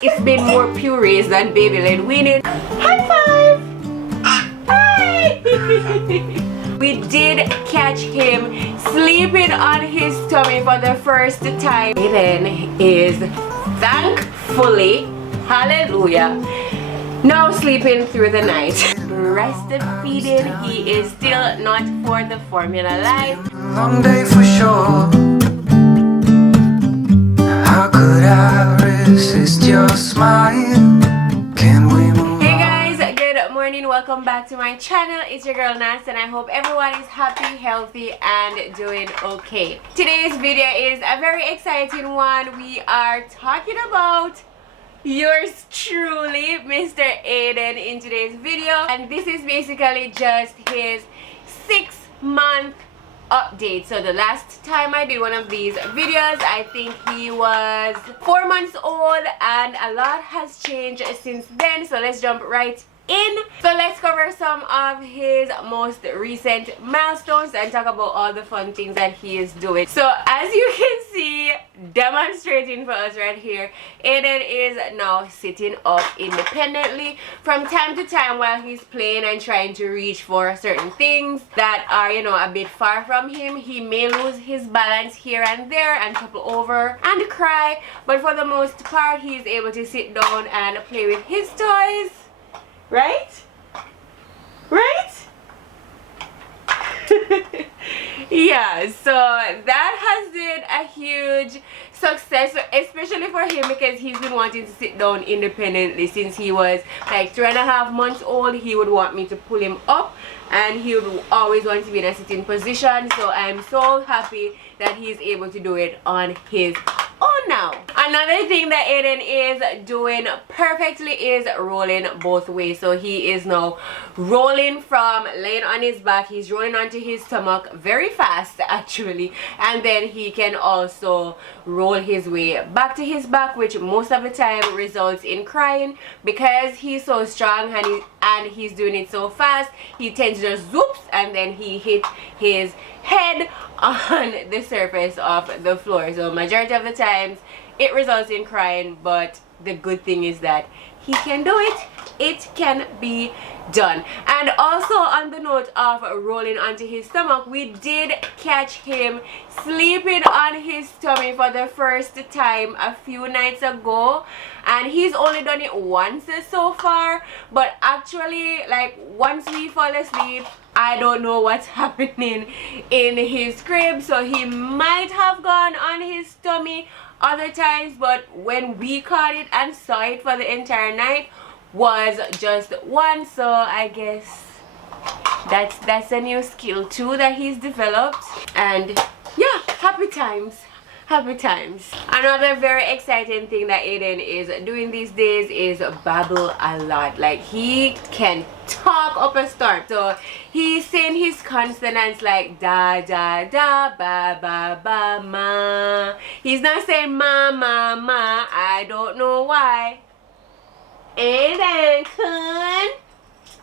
It's been more purees than baby led weaning. High five! Hi! We did catch him sleeping on his tummy for the first time. Aiden is thankfully, hallelujah, now sleeping through the night. Breastfeeding, he is still not for the formula life. Long day for sure. How could I resist your smile? Can we move? Hey guys, good morning, welcome back to my channel. It's your girl Nats and I hope everyone is happy, healthy and doing okay. Today's video is a very exciting one. We are talking about yours truly, Mr. Aiden, in today's video, and this is basically just his 6-month update. So the last time I did one of these videos, I think he was 4 months old, and a lot has changed since then. So let's jump right in. So let's cover some of his most recent milestones and talk about all the fun things that he is doing. So as you can see, demonstrating for us right here, Aiden is now sitting up independently. From time to time while he's playing and trying to reach for certain things that are, you know, a bit far from him, he may lose his balance here and there and topple over and cry, but for the most part he's able to sit down and play with his toys. Right? Right? Yeah, so that has been a huge success, especially for him, because he's been wanting to sit down independently since he was like 3.5 months old. He would want me to pull him up and he would always want to be in a sitting position. So I'm so happy that he's able to do it on his own now. Another thing that Aiden is doing perfectly is rolling both ways. So he is now rolling from laying on his back, he's rolling onto his stomach very fast actually, and then he can also roll his way back to his back, which most of the time results in crying because he's so strong and he's doing it so fast. He tends to just zoops and then he hit his head on the surface of the floor. So majority of the times it results in crying, but the good thing is that he can do it. It can be done. And also on the note of rolling onto his stomach, we did catch him sleeping on his tummy for the first time a few nights ago, and he's only done it once so far, but actually, like, once we fall asleep, I don't know what's happening in his crib, so he might have gone on his tummy other times, but when we caught it and saw it for the entire night was just once. So I guess that's a new skill too that he's developed, and yeah, happy times. Happy times. Another very exciting thing that Aiden is doing these days is babble a lot. Like, he can talk up a start. So he's saying his consonants like da da da, ba ba ba, ma. He's not saying ma ma ma. I don't know why. Aiden kun,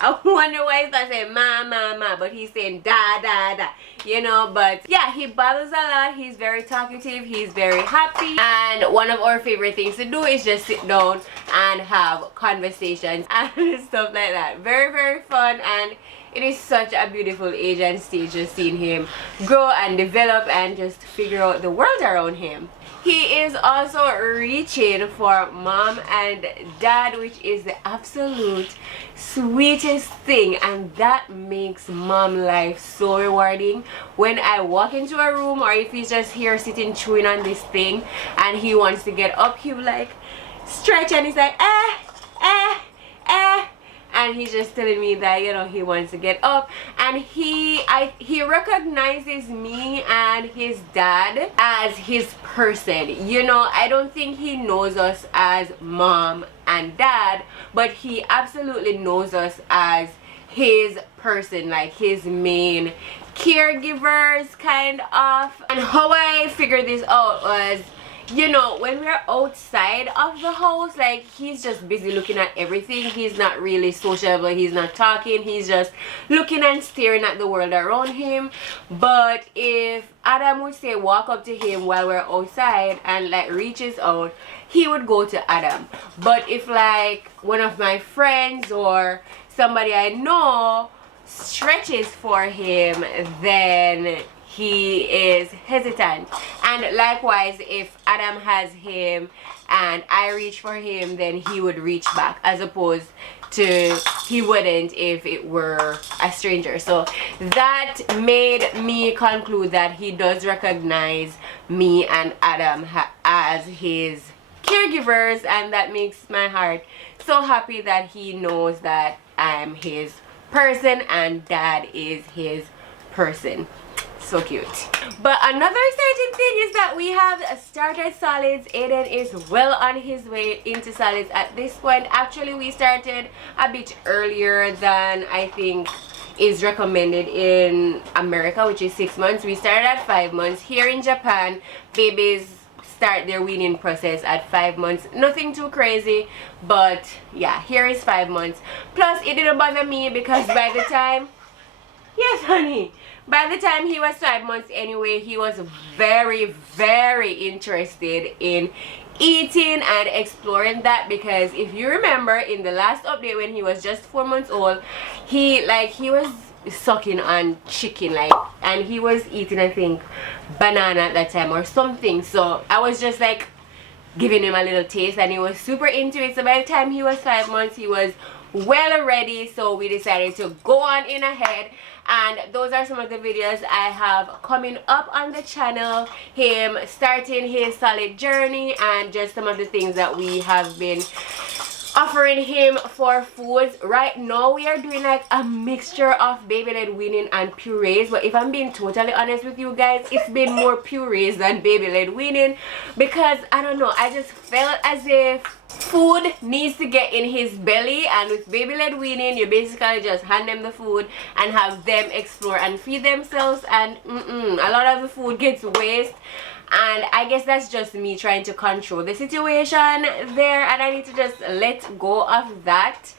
I wonder why he's not saying ma ma ma, but he's saying da da da, you know. But yeah, he babbles a lot. He's very talkative, he's very happy, and one of our favorite things to do is just sit down and have conversations and stuff like that. Very, very fun, and it is such a beautiful age and stage just seeing him grow and develop and just figure out the world around him. He is also reaching for mom and dad, which is the absolute sweetest thing, and that makes mom life so rewarding. When I walk into a room, or if he's just here sitting chewing on this thing and he wants to get up, he will like stretch and he's like and he's just telling me that, you know, he wants to get up, and he recognizes me and his dad as his person. You know, I don't think he knows us as mom and dad, but he absolutely knows us as his person, like his main caregivers kind of. And how I figured this out was, you know, when we're outside of the house, like, he's just busy looking at everything. He's not really sociable, he's not talking, he's just looking and staring at the world around him. But if Adam would say walk up to him while we're outside and like reaches out, he would go to Adam. But if like one of my friends or somebody I know stretches for him, then he is hesitant. And likewise, if Adam has him and I reach for him, then he would reach back, as opposed to he wouldn't if it were a stranger. So that made me conclude that he does recognize me and Adam as his caregivers, and that makes my heart so happy that he knows that I'm his person and Dad is his person. So cute. But another exciting thing is that we have started solids. Aiden is well on his way into solids at this point. Actually, we started a bit earlier than I think is recommended in America, which is 6 months. We started at 5 months. Here in Japan, babies start their weaning process at 5 months. Nothing too crazy, but yeah, here is 5 months. Plus, it didn't bother me because by the time, yes honey, by the time he was 5 months anyway, he was very, very interested in eating and exploring that. Because if you remember in the last update when he was just 4 months old, he was sucking on chicken, like, and he was eating I think banana at that time or something. So I was just like giving him a little taste and he was super into it. So by the time he was 5 months, he was well ready. So we decided to go on in ahead, and those are some of the videos I have coming up on the channel. Him starting his solid journey and just some of the things that we have been offering him for foods. Right now we are doing like a mixture of baby-led weaning and purees, but if I'm being totally honest with you guys, it's been more purees than baby-led weaning, because I don't know, I just felt as if food needs to get in his belly, and with baby-led weaning you basically just hand them the food and have them explore and feed themselves, and a lot of the food gets waste. And I guess that's just me trying to control the situation there, and I need to just let go of that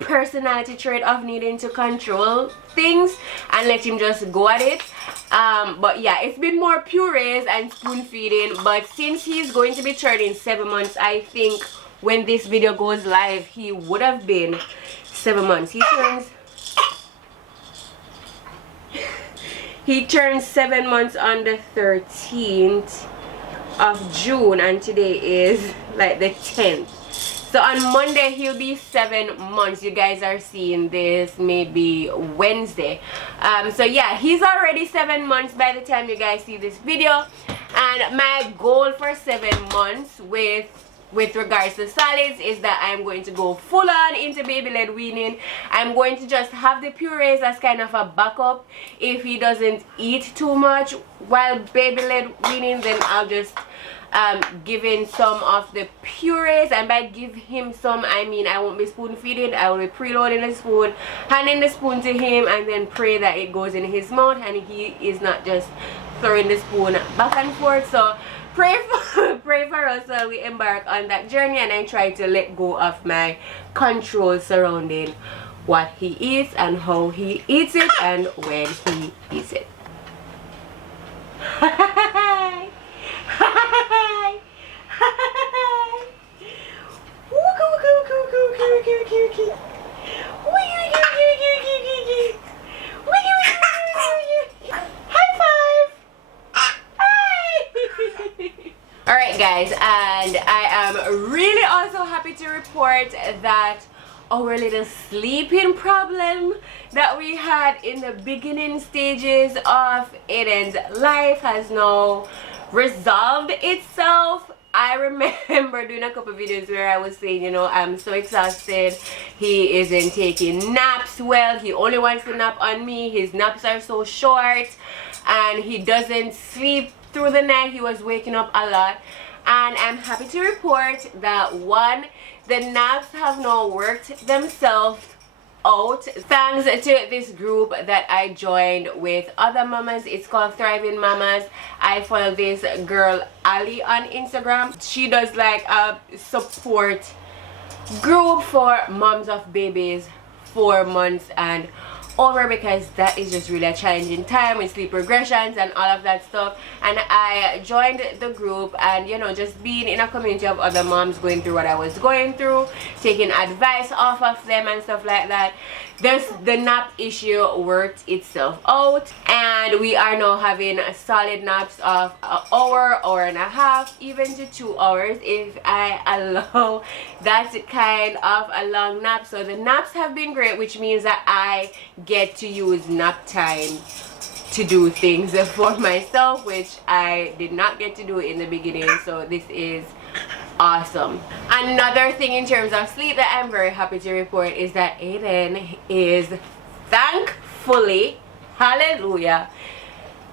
personality trait of needing to control things and let him just go at it. But yeah, it's been more purees and spoon feeding. But since he's going to be turning 7 months, I think when this video goes live he would have been 7 months. He turns 7 months on the 13th of June, and today is like the 10th. So on Monday he'll be 7 months. You guys are seeing this maybe Wednesday. So yeah, he's already 7 months by the time you guys see this video. And my goal for 7 months with regards to solids is that I'm going to go full on into baby-led weaning. I'm going to just have the purees as kind of a backup. If he doesn't eat too much while baby-led weaning, then I'll just give him some of the purees. And by give him some, I mean I won't be spoon feeding. I will be preloading the spoon, handing the spoon to him, and then pray that it goes in his mouth and he is not just throwing the spoon back and forth. So pray for us while we embark on that journey, and I try to let go of my control surrounding what he eats and how he eats it and when he eats it. Hi! Hi! Hi! High five! Alright guys, and I am really also happy to report that our little sleeping problem that we had in the beginning stages of Aiden's life has now resolved itself. I remember doing a couple videos where I was saying, you know, I'm so exhausted, he isn't taking naps well, he only wants to nap on me, his naps are so short, and he doesn't sleep through the night. He was waking up a lot, and I'm happy to report that one, the naps have now worked themselves out thanks to this group that I joined with other mamas. It's called Thriving Mamas. I follow this girl Ali on Instagram. She does like a support group for moms of babies 4 months and over, because that is just really a challenging time with sleep regressions and all of that stuff. And I joined the group, and you know, just being in a community of other moms going through what I was going through, taking advice off of them and stuff like that, the nap issue worked itself out, and we are now having solid naps of an hour and a half, even to 2 hours if I allow that kind of a long nap. So the naps have been great, which means that I get to use nap time to do things for myself, which I did not get to do in the beginning. So this is awesome. Another thing in terms of sleep that I'm very happy to report is that Aiden is thankfully, hallelujah,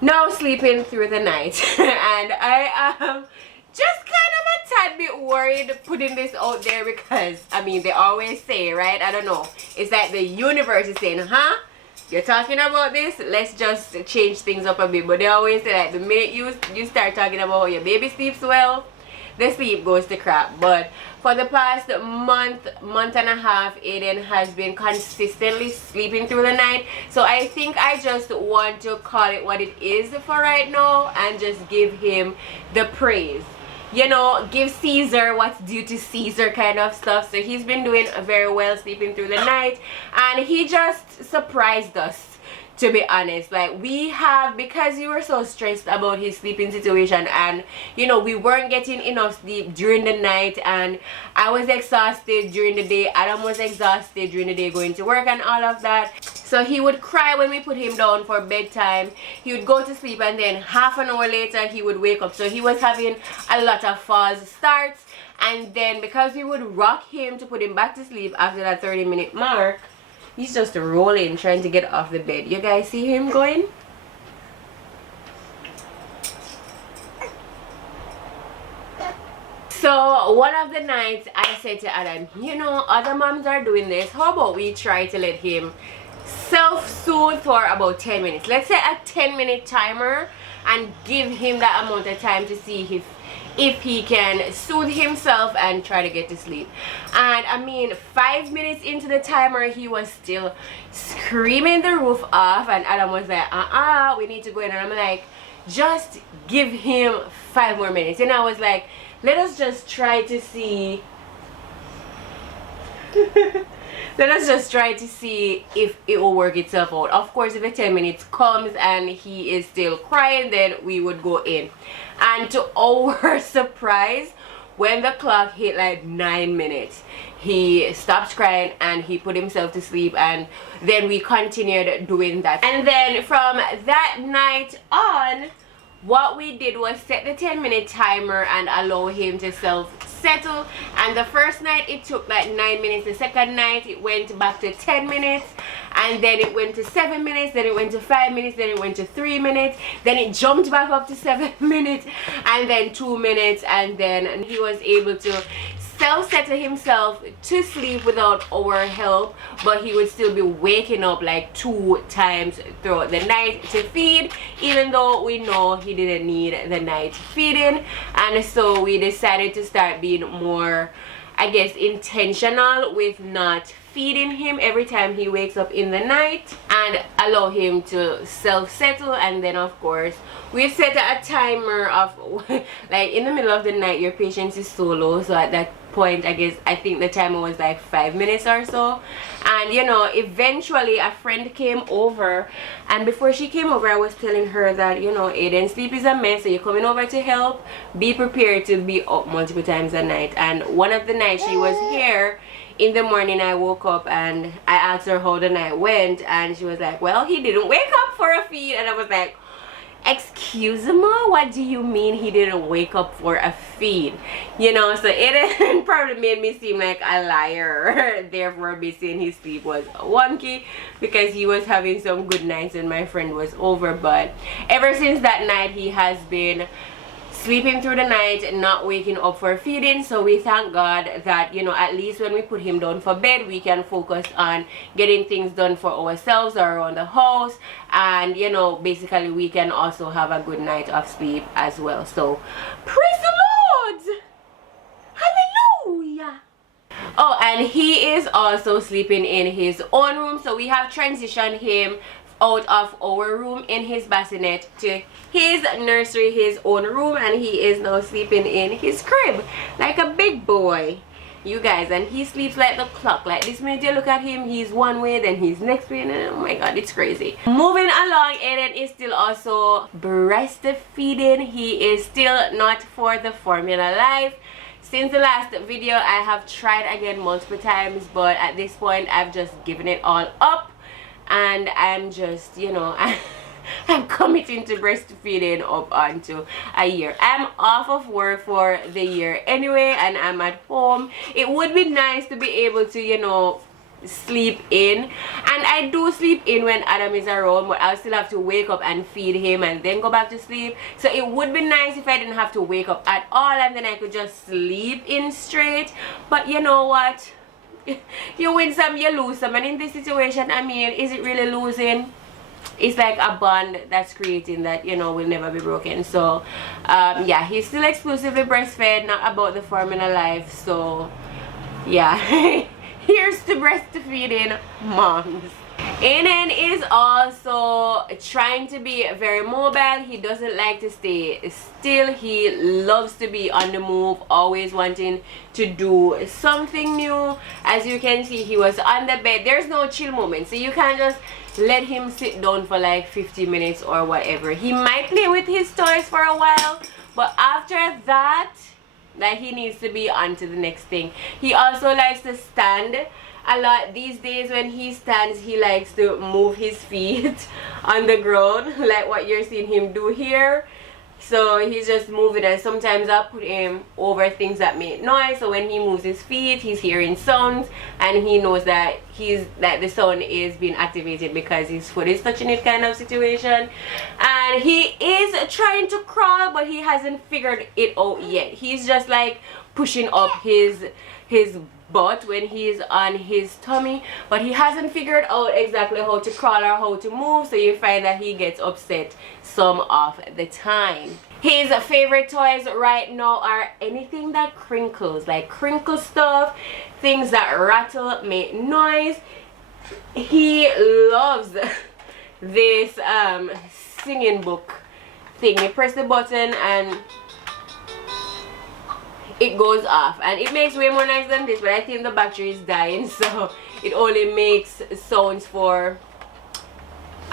now sleeping through the night. And I am just kind of a tad bit worried putting this out there, because I mean, they always say, right, I don't know, it's like the universe is saying, huh, you're talking about this, let's just change things up a bit. But they always say, like, the minute you start talking about how your baby sleeps well, the sleep goes to crap. But for the past month and a half, Aiden has been consistently sleeping through the night. So I think I just want to call it what it is for right now and just give him the praise. You know, give Caesar what's due to Caesar kind of stuff. So he's been doing very well sleeping through the night, and he just surprised us, to be honest. Like, we have, because we were so stressed about his sleeping situation, and you know, we weren't getting enough sleep during the night, and I was exhausted during the day, Adam was exhausted during the day going to work and all of that. So he would cry when we put him down for bedtime. He would go to sleep, and then half an hour later he would wake up. So he was having a lot of false starts, and then because we would rock him to put him back to sleep after that 30-minute mark, he's just rolling, trying to get off the bed. You guys see him going? So one of the nights I said to Adam, you know, other moms are doing this, how about we try to let him self-soothe for about 10 minutes. Let's set a 10-minute timer and give him that amount of time to see if he can soothe himself and try to get to sleep. And I mean, 5 minutes into the timer, he was still screaming the roof off, and Adam was like, we need to go in. And I'm like, just give him 5 more minutes. And I was like, let us just try to see let us just try to see if it will work itself out. Of course, if the 10 minutes comes and he is still crying, then we would go in. And to our surprise, when the clock hit like 9 minutes, he stopped crying and he put himself to sleep, and then we continued doing that. And then from that night on, what we did was set the 10-minute timer and allow him to self-settle. And the first night it took like 9 minutes. The second night it went back to 10 minutes, and then it went to 7 minutes, then it went to 5 minutes, then it went to 3 minutes, then it jumped back up to 7 minutes, and then 2 minutes, and then he was able to self-settle himself to sleep without our help, but he would still be waking up like 2 times throughout the night to feed, even though we know he didn't need the night feeding. And so we decided to start being more, I guess, intentional with not feeding him every time he wakes up in the night, and allow him to self-settle. And then of course we set a timer of like in the middle of the night your patience is so low, so at that point I think the timer was like 5 minutes or so. And you know, eventually a friend came over, and before she came over I was telling her that, you know, Aiden's sleep is a mess, so you're coming over to help, be prepared to be up multiple times a night. And one of the nights she was here in the morning, I woke up and I asked her how the night went, and she was like, well, he didn't wake up for a feed. And I was like, excuse me, what do you mean he didn't wake up for a feed? You know, so it probably made me seem like a liar therefore me saying his sleep was wonky, because he was having some good nights and my friend was over. But ever since that night he has been sleeping through the night, not waking up for feeding. So we thank God that, you know, at least when we put him down for bed, we can focus on getting things done for ourselves or around the house, and you know, basically we can also have a good night of sleep as well. So praise the Lord, hallelujah. Oh, and he is also sleeping in his own room, so we have transitioned him out of our room in his bassinet to his nursery, his own room, and he is now sleeping in his crib like a big boy, you guys. And he sleeps like the clock. Like, this minute you look at him, he's one way, then he's next way, and oh my god, it's crazy. Moving along, Aiden is still also breastfeeding. He is still not for the formula life. Since the last video, I have tried again multiple times, but at this point I've just given it all up, and I'm just, you know, I'm committing to breastfeeding up onto a year. I'm off of work for the year anyway, and I'm at home. It would be nice to be able to, you know, sleep in, and I do sleep in when Adam is around, but I'll still have to wake up and feed him and then go back to sleep. So it would be nice if I didn't have to wake up at all, and then I could just sleep in straight. But you know what, you win some, you lose some, and in this situation, I mean, is it really losing? It's like a bond that's creating that, you know, will never be broken. So yeah, he's still exclusively breastfed, not about the formula life. So yeah. Here's to breastfeeding moms. Aiden is also trying to be very mobile. He doesn't like to stay still. He loves to be on the move, always wanting to do something new. As you can see, he was on the bed. There's no chill moment, so you can't just let him sit down for like 50 minutes or whatever. He might play with his toys for a while, but after that, like, he needs to be on to the next thing. He also likes to stand a lot these days. When he stands, he likes to move his feet on the ground, like what you're seeing him do here. So he's just moving, and sometimes I'll put him over things that make noise, so when he moves his feet, he's hearing sounds, and he knows that the sound is being activated because his foot is touching it, kind of situation. And he is trying to crawl, but he hasn't figured it out yet. He's just like pushing up his butt when he's on his tummy, but he hasn't figured out exactly how to crawl or how to move, so you find that he gets upset some of the time. His favorite toys right now are anything that crinkles, like crinkle stuff, things that rattle, make noise. He loves this singing book thing. You press the button and it goes off, and it makes way more noise than this, but I think the battery is dying, so it only makes sounds for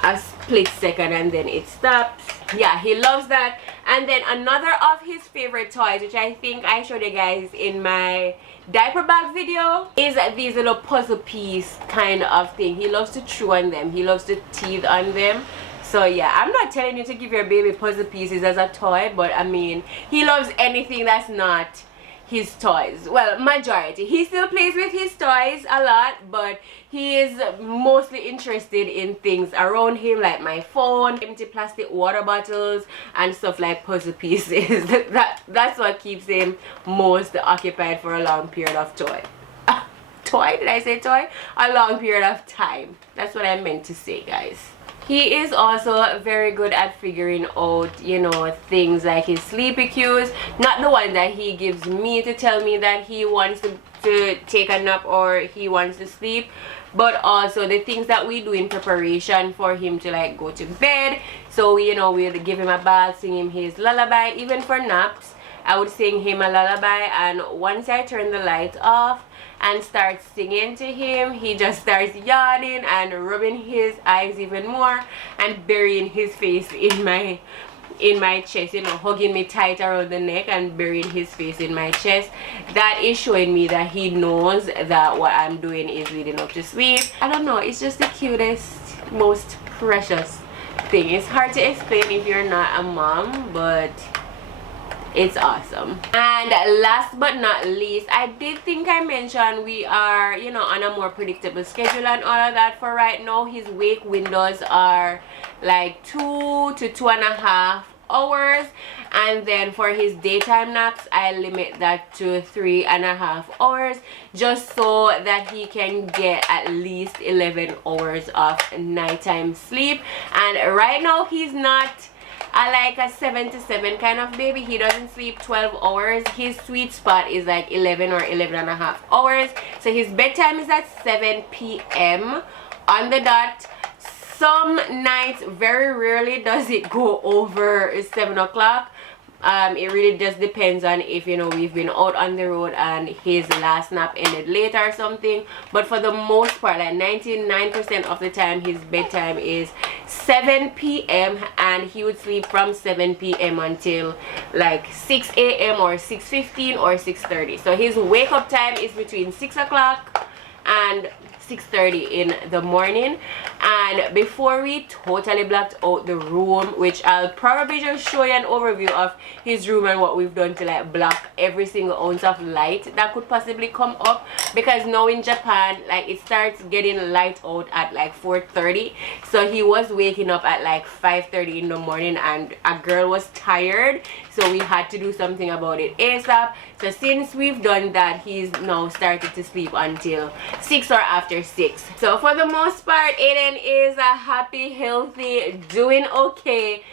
a split second and then it stops. Yeah, he loves that. And then another of his favorite toys, which I think I showed you guys in my diaper bag video, is these little puzzle piece kind of thing. He loves to chew on them, he loves to teeth on them. So yeah, I'm not telling you to give your baby puzzle pieces as a toy, but I mean, he loves anything that's not his toys. Well, majority. He still plays with his toys a lot, but he is mostly interested in things around him, like my phone, empty plastic water bottles, and stuff like puzzle pieces. That's what keeps him most occupied for a long period of toy? Did I say toy? A long period of time. That's what I meant to say, guys. He is also very good at figuring out, you know, things like his sleepy cues. Not the one that he gives me to tell me that he wants to take a nap or he wants to sleep, but also the things that we do in preparation for him to like go to bed. So, you know, we'll give him a bath, sing him his lullaby. Even for naps, I would sing him a lullaby, and once I turn the lights off and start singing to him, he just starts yawning and rubbing his eyes even more and burying his face in my chest, you know, hugging me tight around the neck and burying his face in my chest. That is showing me that he knows that what I'm doing is leading up to sleep. I don't know, it's just the cutest, most precious thing. It's hard to explain if you're not a mom, but it's awesome. And last but not least, I did think I mentioned we are, you know, on a more predictable schedule and all of that for right now. His wake windows are like 2 to 2.5 hours, and then for his daytime naps I limit that to 3.5 hours, just so that he can get at least 11 hours of nighttime sleep. And right now he's not like a 7 to 7 kind of baby. He doesn't sleep 12 hours. His sweet spot is like 11 or 11.5 hours. So his bedtime is at 7 p.m. on the dot. Some nights, very rarely does it go over 7 o'clock. It really just depends on if, you know, we've been out on the road and his last nap ended late or something. But for the most part, like 99% of the time, his bedtime is 7 p.m. and he would sleep from 7 p.m. until like 6 a.m. or 6:15 or 6:30. So his wake up time is between 6 o'clock and 6:30 in the morning. And before we totally blocked out the room, which I'll probably just show you an overview of his room and what we've done to like block every single ounce of light that could possibly come up, because now in Japan, like, it starts getting light out at like 4:30. So he was waking up at like 5:30 in the morning, and a girl was tired, so we had to do something about it ASAP. So since we've done that, he's now started to sleep until 6 or after 6. So for the most part, Aiden is a happy, healthy, doing okay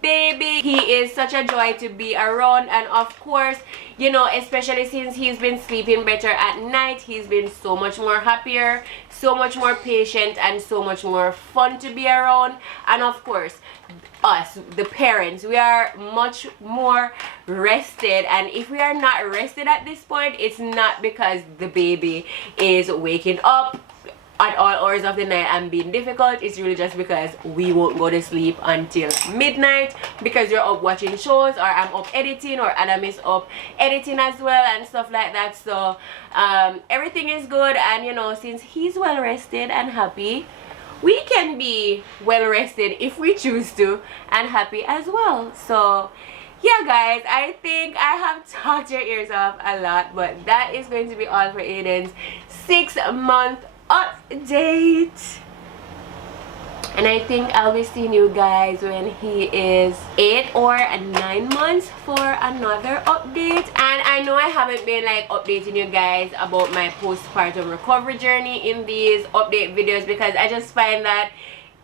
baby. He is such a joy to be around, and of course, you know, especially since he's been sleeping better at night, he's been so much more happier, so much more patient, and so much more fun to be around. And of course, us, the parents, we are much more rested. And if we are not rested at this point, it's not because the baby is waking up at all hours of the night and being difficult. It's really just because we won't go to sleep until midnight, because you're up watching shows, or I'm up editing, or Adam is up editing as well, and stuff like that. So everything is good, and you know, since he's well rested and happy, we can be well rested if we choose to, and happy as well. So yeah guys, I think I have talked your ears off a lot, but that is going to be all for Aiden's 6-month update. And I think I'll be seeing you guys when he is 8 or 9 months for another update. And I know I haven't been like updating you guys about my postpartum recovery journey in these update videos, because I just find that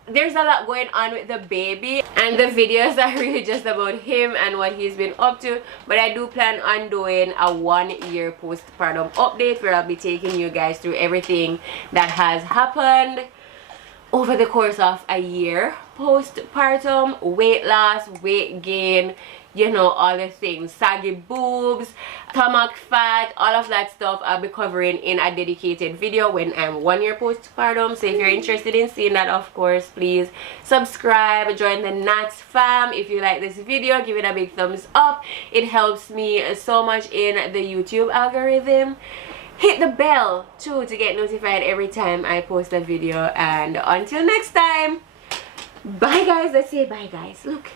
there's a lot going on with the baby, and the videos are really just about him and what he's been up to. But I do plan on doing a 1-year postpartum update, where I'll be taking you guys through everything that has happened over the course of a year postpartum, weight loss, weight gain, you know, all the things, saggy boobs, stomach fat, all of that stuff I'll be covering in a dedicated video when I'm 1 year postpartum. So if you're interested in seeing that, of course, please subscribe, join the Nats fam. If you like this video, give it a big thumbs up. It helps me so much in the YouTube algorithm. Hit the bell too to get notified every time I post a video. And until next time, bye guys. Let's say bye guys. Look.